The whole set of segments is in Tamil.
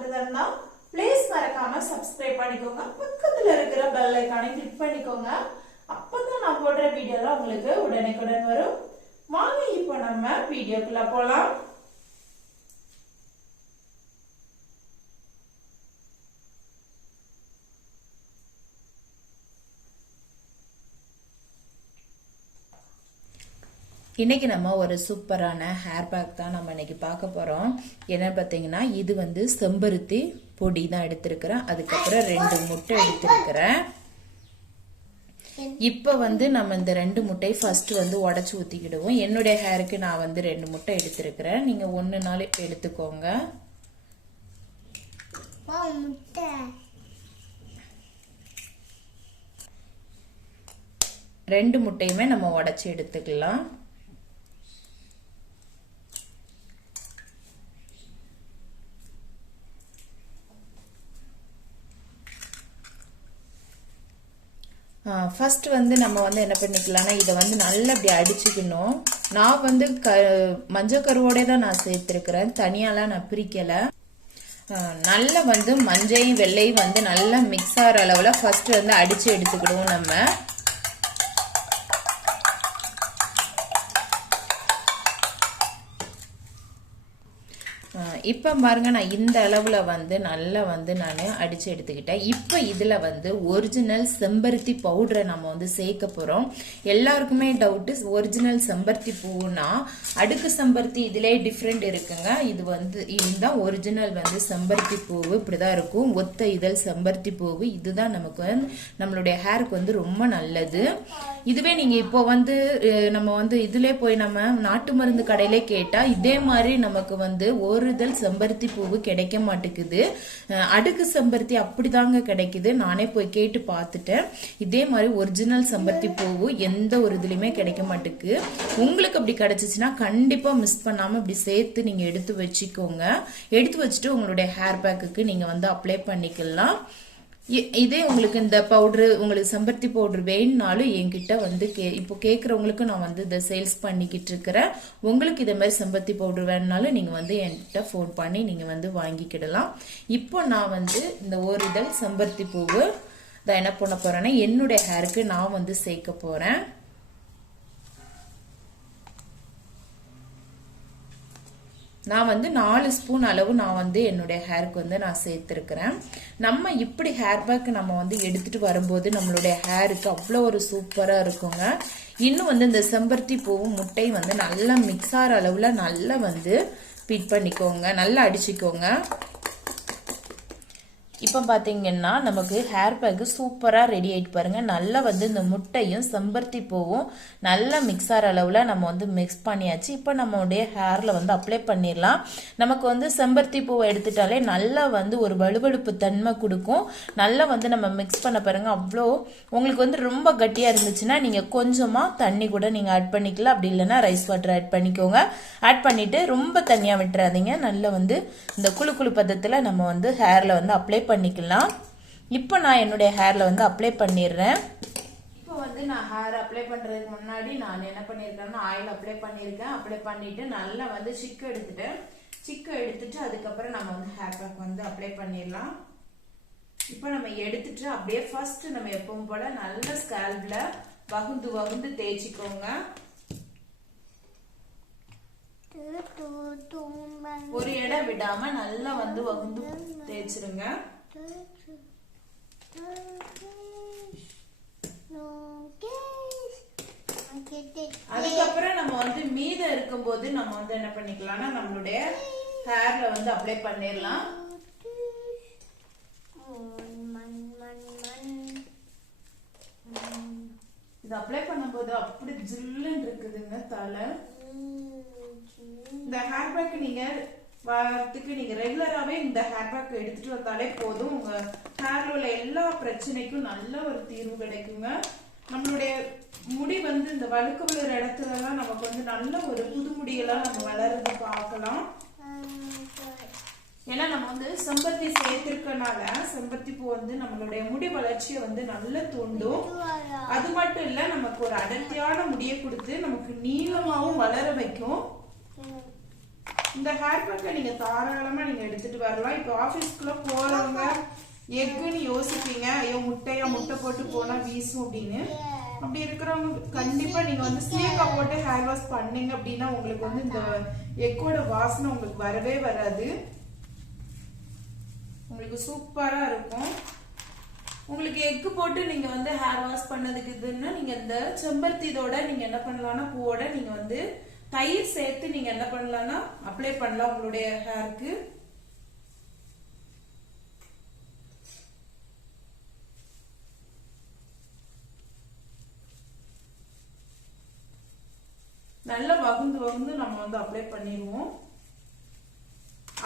பாக்குறதா இருந்தா ப்ளீஸ் மறக்காம சப்ஸ்கிரைப் பண்ணிக்கோங்க. பக்கத்துல இருக்கிற பெல் ஐக்கானை கிளிக் பண்ணிக்கோங்க. அப்பதான் நான் போடுற வீடியோலாம் உங்களுக்கு உடனுக்குடன் வரும். வாங்க இப்போ நம்ம வீடியோக்குள்ள போலாம். இன்னைக்கு நம்ம ஒரு சூப்பரான ஹேர் பேக் தான் நம்ம இன்னைக்கு பார்க்க போறோம். என்ன பார்த்தீங்கன்னா இது வந்து செம்பருத்தி பொடி தான் எடுத்திருக்கிறேன். அதுக்கப்புறம் ரெண்டு முட்டை எடுத்திருக்கிறேன். இப்போ வந்து நம்ம இந்த ரெண்டு முட்டை ஃபர்ஸ்ட் வந்து உடச்சி ஊற்றிக்கிடுவோம் என்னுடைய ஹேருக்கு நான் வந்து ரெண்டு முட்டை எடுத்திருக்கிறேன். நீங்க ஒன்று நாள் எடுத்துக்கோங்க முட்டை. ரெண்டு முட்டையுமே நம்ம உடச்சி எடுத்துக்கலாம். ஃபஸ்ட்டு வந்து நம்ம வந்து என்ன பண்ணிக்கலாம்னா இதை வந்து நல்லா இப்படி அடிச்சுக்கணும். நான் வந்து க மஞ்சள் கருவோடே தான் நான் சேர்த்துருக்குறேன். தனியாலாம் நான் பிரிக்கலை. நல்லா வந்து மஞ்சையும் வெள்ளையும் வந்து நல்லா மிக்ஸ் ஆகிற அளவில் ஃபஸ்ட்டு வந்து அடித்து எடுத்துக்கிடுவோம் நம்ம. இப்போ பாருங்க நான் இந்த அளவில் வந்து நல்லா வந்து நான் அடித்து எடுத்துக்கிட்டேன். இப்போ இதில் வந்து ஒரிஜினல் செம்பருத்தி பவுடரை நம்ம வந்து சேர்க்க போகிறோம் எல்லாருக்குமே டவுட்டு ஒரிஜினல் செம்பருத்தி பூனா அடுக்கு செம்பருத்தி இதிலே டிஃப்ரெண்ட் இருக்குங்க. இது வந்து இதுதான் ஒரிஜினல் வந்து செம்பருத்தி பூவு. இப்படி தான் இருக்கும். ஒத்த இதழ் செம்பருத்தி பூவு. இதுதான் நமக்கு வந்து நம்மளுடைய ஹேருக்கு வந்து ரொம்ப நல்லது. இதுவே நீங்கள் இப்போ வந்து நம்ம வந்து இதிலே போய் நம்ம நாட்டு மருந்து கடையிலே கேட்டால் இதே மாதிரி நமக்கு வந்து ஒரு இதழ் செம்பருத்தி பூவு கிடைக்க மாட்டேங்குது. அடுக்கு செம்பருத்தி அப்படிதாங்க கிடைக்குது. நானே போய் கேட்டு பார்த்துட்டேன். இதே மாதிரி ஒரிஜினல் செம்பருத்தி பூவு எந்த ஒரு இதுலையுமே கிடைக்க மாட்டேங்குது. உங்களுக்கு அப்படி கிடைச்சிச்சுன்னா கண்டிப்பா மிஸ் பண்ணாம இப்படி சேர்த்து நீங்க எடுத்து வச்சுக்கோங்க. எடுத்து வச்சுட்டு உங்களுடைய ஹேர் பேக்குக்கு நீங்க வந்து அப்ளை பண்ணிக்கலாம். இதே உங்களுக்கு இந்த பவுட்ரு உங்களுக்கு செம்பருத்தி பவுட்ரு வேணும்னாலும் என்கிட்ட வந்து கே இப்போ கேட்குறவங்களுக்கு நான் வந்து இதை சேல்ஸ் பண்ணிக்கிட்டு இருக்கிறேன். உங்களுக்கு இதே மாதிரி செம்பருத்தி பவுட்ரு வேணும்னாலும் நீங்கள் வந்து என்கிட்ட ஃபோன் பண்ணி நீங்கள் வந்து வாங்கிக்கிடலாம். இப்போ நான் வந்து இந்த ஒரு இதழ் செம்பருத்தி பூவு இதை என்ன பண்ண போகிறேன்னா என்னுடைய ஹேருக்கு நான் வந்து சேர்க்க போகிறேன் நான் வந்து நாலு ஸ்பூன் அளவு நான் வந்து என்னுடைய ஹேருக்கு வந்து நான் சேர்த்துருக்கிறேன். நம்ம இப்படி ஹேர் பேக் நம்ம வந்து எடுத்துகிட்டு வரும்போது நம்மளுடைய ஹேருக்கு அவ்வளோ ஒரு சூப்பராக இருக்குங்க. இன்னும் வந்து இந்த செம்பருத்தி பூவும் முட்டையும் வந்து நல்லா மிக்ஸ் ஆகிற அளவில் நல்லா வந்து பீட் பண்ணிக்கோங்க. நல்லா அடிச்சுக்கோங்க. இப்போ பார்த்தீங்கன்னா நமக்கு ஹேர் பேக்கு சூப்பராக ரெடி ஆகிட்டு பாருங்கள் நல்லா வந்து இந்த முட்டையும் செம்பருத்தி பூவும் நல்லா மிக்ஸார் அளவில் நம்ம வந்து மிக்ஸ் பண்ணியாச்சு. இப்போ நம்மளுடைய ஹேரில் வந்து அப்ளை பண்ணிடலாம். நமக்கு வந்து செம்பருத்தி பூவை எடுத்துட்டாலே நல்லா வந்து ஒரு வலுவழுப்பு தன்மை கொடுக்கும். நல்லா வந்து நம்ம மிக்ஸ் பண்ண பாருங்கள் அவ்வளோ உங்களுக்கு வந்து ரொம்ப கட்டியாக இருந்துச்சுன்னா நீங்கள் கொஞ்சமாக தண்ணி கூட நீங்கள் ஆட் பண்ணிக்கலாம். அப்படி இல்லைன்னா ரைஸ் வாட்டர் ஆட் பண்ணிக்கோங்க. ஆட் பண்ணிவிட்டு ரொம்ப தண்ணியாக விட்டுறாதீங்க. நல்லா வந்து இந்த குழு குழு பதத்தில் நம்ம வந்து ஹேரில் வந்து அப்ளை பண்ணிக்கலாம். இப்போ நான் என்னுடைய ஹேரில் வந்து அப்ளை பண்ணிடுறேன். இப்போ வந்து நான் ஹேர் அப்ளை பண்ணுறதுக்கு முன்னாடி நான் என்ன பண்ணியிருக்கேன்னா ஆயில் அப்ளை பண்ணியிருக்கேன். அப்ளை பண்ணிவிட்டு நல்லா வந்து சிக்கு எடுத்துட்டேன் சிக்கு எடுத்துட்டு அதுக்கப்புறம் நம்ம வந்து ஹேர் பேக் வந்து அப்ளை பண்ணிடலாம். இப்போ நம்ம எடுத்துட்டு அப்படியே ஃபர்ஸ்ட் நம்ம எப்பவும் போல நல்ல ஸ்கேல்பில் வகுந்து வகுந்து தேய்ச்சிக்கோங்க. ஒரு இடம் விடாம நல்லா வந்து வகுந்து தேய்ச்சிருங்க. அதுக்கப்புறம் நம்ம வந்து மீதம் இருக்கும்போது நம்ம வந்து என்ன பண்ணிக்கலாம்னா நம்மளுடைய ஹேர்ல வந்து அப்ளை பண்ணிடலாம். இது அப்ளை பண்ணும்போது அப்படி ஜில்லுன்னு இருக்குதுங்க தலை. இந்த ஹேர் பேக் நீங்க வாரத்துக்கு நீங்க ரெகுலராகவே இந்த ஹேர் பேக் எடுத்துட்டு வந்தாலே போதும். உங்க ஹேர்ல உள்ள எல்லா பிரச்சனைக்கும் நல்ல ஒரு தீர்வு கிடைக்குங்க. நம்மளுடைய முடி வந்து இந்த வழுக்கு விழுற இடத்துலலாம் நமக்கு வந்து நல்ல ஒரு புது முடியெல்லாம் நம்ம வளர்றது பார்க்கலாம். ஏன்னா நம்ம வந்து செம்பருத்தி சேர்த்திருக்கனால செம்பருத்தி பூ வந்து நம்மளுடைய முடி வளர்ச்சியை வந்து நல்லா தூண்டும். அது மட்டும் இல்ல நமக்கு ஒரு அடர்த்தியான முடியை கொடுத்து நமக்கு நீளமாவும் வளர வைக்கும். இந்த ஹேர் பேக்கை நீங்கள் தாராளமாக நீங்கள் எடுத்துட்டு வரலாம். இப்போ ஆஃபீஸ்க்குள்ளே போகிறவங்க எக்குன்னு யோசிப்பீங்க. ஐயோ முட்டையா முட்டை போட்டு போனால் வீசும் அப்படின்னு. அப்படி இருக்கிறவங்க கண்டிப்பாக நீங்கள் வந்து சீக்கா போட்டு ஹேர் வாஷ் பண்ணீங்க அப்படின்னா உங்களுக்கு வந்து இந்த எக்கோட வாசனை உங்களுக்கு வரவே வராது. உங்களுக்கு சூப்பராக இருக்கும். உங்களுக்கு எக்கு போட்டு நீங்கள் வந்து ஹேர் வாஷ் பண்ணதுக்கு இதுன்னா நீங்கள் இந்த செம்பருத்தி இதோட நீங்கள் என்ன பண்ணலாம்னா பூவோட நீங்கள் வந்து தயிர் சேர்த்து நீங்க என்ன பண்ணலாம்னா அப்ளை பண்ணலாம் உங்களுடைய ஹேருக்கு நல்லா வகுந்து வகுந்து நம்ம வந்து அப்ளை பண்ணிடுவோம்.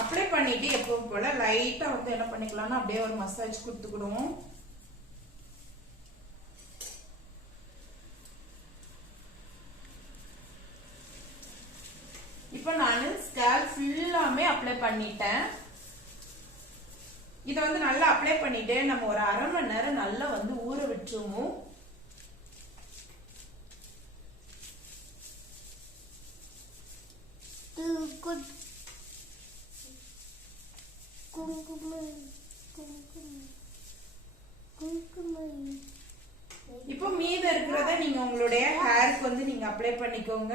அப்ளை பண்ணிட்டு எப்பவும் போல லைட்டா வந்து என்ன பண்ணிக்கலாம்னா அப்படியே ஒரு மசாஜ் கொடுத்துக்கிடுவோம் இப்போ நான் ஸ்கேல் ஃபுல்லாமே அப்ளை பண்ணிட்டேன். இதை வந்து நல்லா அப்ளை பண்ணிட்டு நம்ம ஒரு அரை மணி நேரம் நல்லா வந்து ஊற விட்டுருவோம். இப்போ மீதம் இருக்கிறத நீங்க உங்களுடைய ஹேருக்கு வந்து நீங்க அப்ளை பண்ணிக்கோங்க.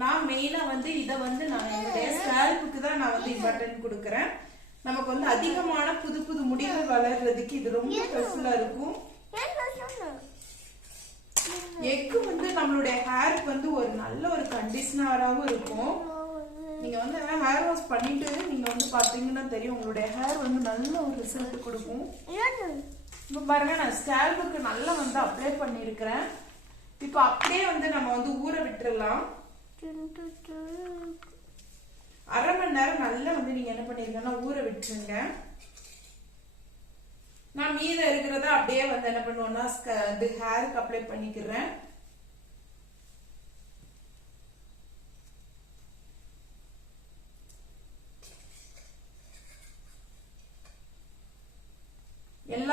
நான் மெயினா வந்து இத வந்து நான் என்னுடைய ஸ்கேல்புக்கு தான் நான் வந்து இம்பார்ட்டன்ட் கொடுக்கறேன். நமக்கு வந்து அதிகமான புது புது முடிகள் வளர்றதுக்கு இது ரொம்ப ஹெல்ப்ஃபுல்லா இருக்கும். எக்கு வந்து நம்மளுடைய ஹேருக்கு வந்து ஒரு நல்ல ஒரு கண்டிஷனராகவும் இருக்கும். நீங்க வந்து ஹேர் வாஷ் பண்ணிட்டு நீங்க வந்து பாத்தீங்கன்னா தெரியும் உங்களுடைய ஹேர் வந்து நல்ல ஒரு ரிசல்ட் கொடுக்கும். இப்போ பாருங்க நான் ஸ்கேல்புக்கு நல்லா வந்து அப்ளை பண்ணியிருக்கிறேன். இப்போ அப்படியே வந்து நம்ம வந்து ஊற விட்டுறலாம். அரை மணி நேரம் நல்லா வந்து நீங்க என்ன பண்ணிருக்கீங்கன்னா ஊற விட்டுருங்க. நான் மீதம் இருக்கிறத அப்படியே வந்து என்ன பண்ணுவோம்னா இது ஹேருக்கு அப்ளை பண்ணிக்கிறேன்.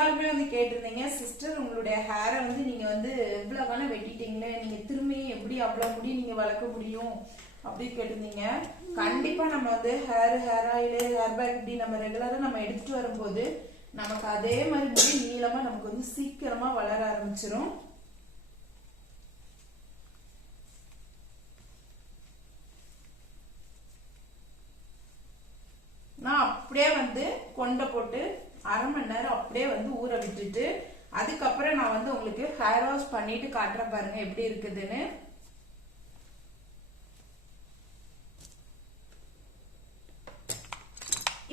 எல்லாருமே வந்து கேட்டிருந்தீங்க. சிஸ்டர் உங்களுடைய ஹேரை வந்து நீங்க வந்து இவ்வளவு காலம் வெட்டிட்டீங்களே நீங்க திரும்பி எப்படி அவ்வளவு முடி நீங்க வளர்க்க முடியும் அப்படின்னு கேட்டிருந்தீங்க. கண்டிப்பா நம்ம வந்து hair hair oil hair pack இப்படி நம்ம ரெகுலரா நம்ம எடுத்துட்டு வரும்போது நமக்கு அதே மாதிரி முடி நீளமா நமக்கு வந்து சீக்கிரமா வளர ஆரம்பிச்சிடும் நான் அப்படியே வந்து கொண்டை போட்டு அரை மணி நேரம் அப்படியே வந்து அதுக்கப்புறம் நான் வந்து உங்களுக்கு ஹேர் வாஷ் பண்ணிட்டு காட்டுற பாருங்க எப்படி இருக்குதுன்னு.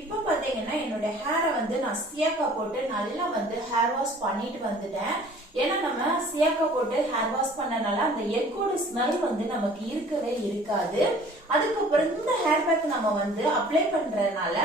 இப்போ பாத்தீங்கன்னா என்னோட ஹேரை வந்து நான் சியாக்கா போட்டு நல்லா வந்து ஹேர் வாஷ் பண்ணிட்டு வந்துட்டேன். ஏன்னா நம்ம சியாக்கா போட்டு ஹேர் வாஷ் பண்ணனால அந்த எக்கோட ஸ்மெல் வந்து நமக்கு இருக்கவே இருக்காது. அதுக்கப்புறம் இந்த ஹேர் பேக் நம்ம வந்து அப்ளை பண்றதுனால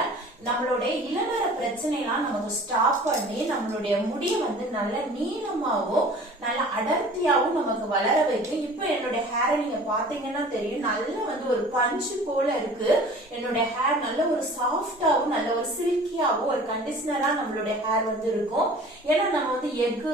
நம்மளுடைய இளநர பிரச்சனைலாம் நமக்கு ஸ்டாப் பண்ணி நம்மளுடைய முடியை வந்து நல்ல நீளமாகவும் நல்ல அடர்த்தியாகவும் நமக்கு வளர வைக்கும் இப்போ என்னுடைய ஹேரை நீங்க பாத்தீங்கன்னா தெரியும் நல்ல வந்து ஒரு பஞ்சு போல இருக்கு. என்னுடைய ஹேர் நல்ல ஒரு சாஃப்டாகவும் நல்ல ஒரு சில்கியாகவும் ஒரு கண்டிஷனரா நம்மளுடைய ஹேர் வந்து இருக்கும். ஏன்னா நம்ம வந்து எக்கு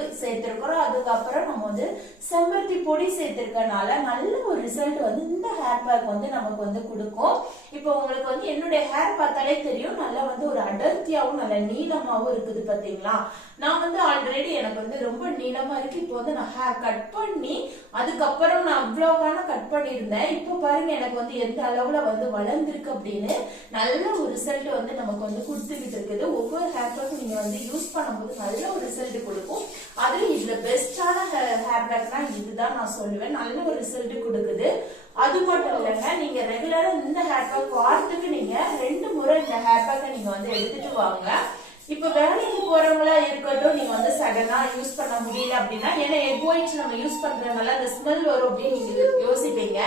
சேர்த்திருக்கிறோம் அதுக்கப்புறம் நம்ம வந்து செம்பருத்தி பொடி சேர்த்திருக்கனால நல்ல ஒரு ரிசல்ட் வந்து இந்த ஹேர் பேக் வந்து நமக்கு வந்து கொடுக்கும். இப்போ உங்களுக்கு வந்து என்னுடைய ஹேர் பார்த்தாலே தெரியும். நல்லா வந்து ஒரு அடர்த்தியாகவும் நல்ல நீளமாகவும் இருக்குது பார்த்தீங்களா? நான் வந்து ஆல்ரெடி எனக்கு வந்து ரொம்ப நீளமா இருக்கு. இப்போ வந்து நான் ஹேர் கட் பண்ணி அதுக்கப்புறம் நான் அவ்வளோக்கான கட் பண்ணியிருந்தேன். இப்போ பாருங்க எனக்கு வந்து எந்த அளவுல வந்து வளர்ந்துருக்கு அப்படின்னு நல்ல ஒரு ரிசல்ட் வந்து நமக்கு வந்து கொடுத்துக்கிட்டு இருக்குது. ஒவ்வொரு ஹேர் பேக்கும் நீங்க வந்து யூஸ் பண்ணும்போது நல்ல ஒரு ரிசல்ட் கொடுக்கும். அதுவும் இதுல பெஸ்டான ஹேர் பேக்னா இதுதான் நான் சொல்லுவேன். நல்ல ஒரு ரிசல்ட் கொடுக்குது. அது மட்டும் இல்லைங்க நீங்க ரெகுலரா இந்த ஹேர் பேக் வாரத்துக்கு நீங்க ரெண்டு முறை இந்த ஹேர் பேக்கை நீங்க வந்து எடுத்துட்டு வாங்க. இப்ப வேலைக்கு போறவங்களா இருக்கட்டும் நீங்க வந்து சடனா யூஸ் பண்ண முடியல அப்படின்னா ஏன்னா எக் ஒயிட்ஸ் நம்ம யூஸ் பண்றதுனால அந்த ஸ்மெல் வரும் அப்படின்னு நீங்க யோசிப்பீங்க.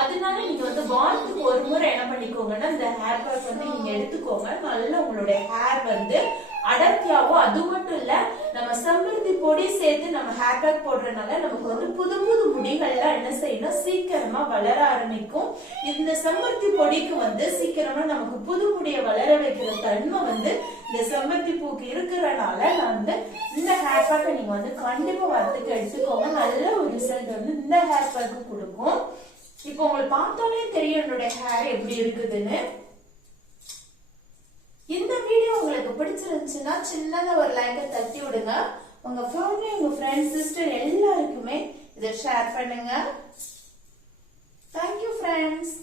அதனால நீங்க வந்து வாரத்துக்கு ஒரு முறை என்ன பண்ணிக்கோங்கன்னா இந்த ஹேர் பேக் வந்து நீங்க எடுத்துக்கோங்க. நல்ல உங்களுடைய ஹேர் வந்து அடர்த்தியாவும் அது மட்டும் இல்ல நம்ம செம்பருத்தி பொடி சேர்த்து நம்ம ஹேர் பேக் போடுறதுனால நமக்கு வந்து புது புது முடிகள்லாம் என்ன செய்யணும் சீக்கிரமா வளர ஆரம்பிக்கும். இந்த செம்பருத்தி பொடிக்கு வந்து சீக்கிரமா நமக்கு புது முடியை வளர வைக்கிற தன்மை வந்து இந்த செம்பருத்தி பூக்கு இருக்கிறனால நான் வந்து இந்த ஹேர் பேக்கை நீங்க வந்து கண்டிப்பா வரத்துக்கு எடுத்துக்கோங்க. நல்ல ஒரு ரிசல்ட் வந்து இந்த ஹேர் பேக்கு கொடுக்கும். இப்போ உங்களுக்கு பார்த்தாலே தெரியும் என்னுடைய ஹேர் எப்படி இருக்குதுன்னு. இந்த வீடியோ உங்களுக்கு பிடிச்சிருந்துச்சுன்னா சின்னதாக ஒரு லைக்கை தட்டி விடுங்க. உங்க ஃபேமிலி உங்க ஃப்ரெண்ட்ஸ் சிஸ்டர் எல்லாருக்குமே இதை ஷேர் பண்ணுங்க. Thank you friends